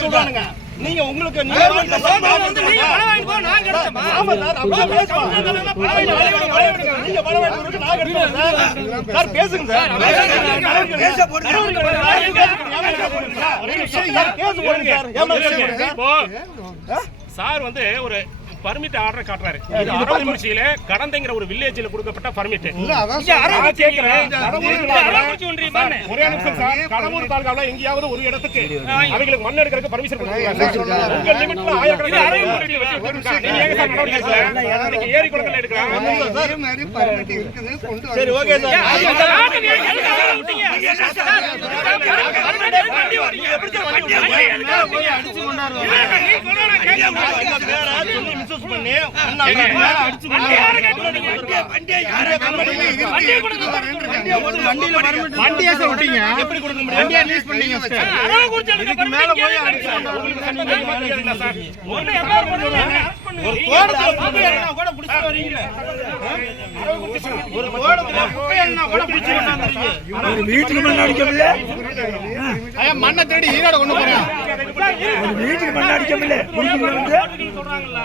சொல்றானுங்க நீங்க உங்களுக்கு பேசுங்க சார் வந்து ஒரு பர்மிட் ஆர்டர் காட்டுறாரு இது அரவக்குறிச்சியில கடந்தைங்கிற ஒரு வில்லேஜ்ல கொடுக்கப்பட்ட பர்மிட்? ஒரே நிமிஷம் சார் கடம்பூர் தாலுகாவுல எங்கேயாவது ஒரு இடத்துக்கு அவங்களுக்கு மண் எடுக்கிறதுக்கு பர்மிஷன் கொடுக்குறாங்க உங்க லிமிட்ல? இன்னைக்கு ஏரி குளத்துல எடுக்கிறாங்க சரி ஓகே சார். எப்படி misuse பண்ணி வந்தீங்க? வண்டியை விட்டீங்க எப்படி கொடுக்க முடியும் வண்டியை ரிலீஸ் பண்ணீங்க மேல போய். அடிச்சு. ஒரு கோடத்துல கூட புடிச்சு வரீங்களே ஒரு கோடத்துல குப்பை எண்ணா கூட புடிச்சு கொண்டாந்துறீங்க வீட்டுக்கு மண் அடிக்கவில்லை மண்ணை தேடி ஈரோட கொண்டு போறேன் வீட்டுக்கு மண் அடிக்கவில்லை குடிக்கிறவங்க சொல்றாங்கல்ல.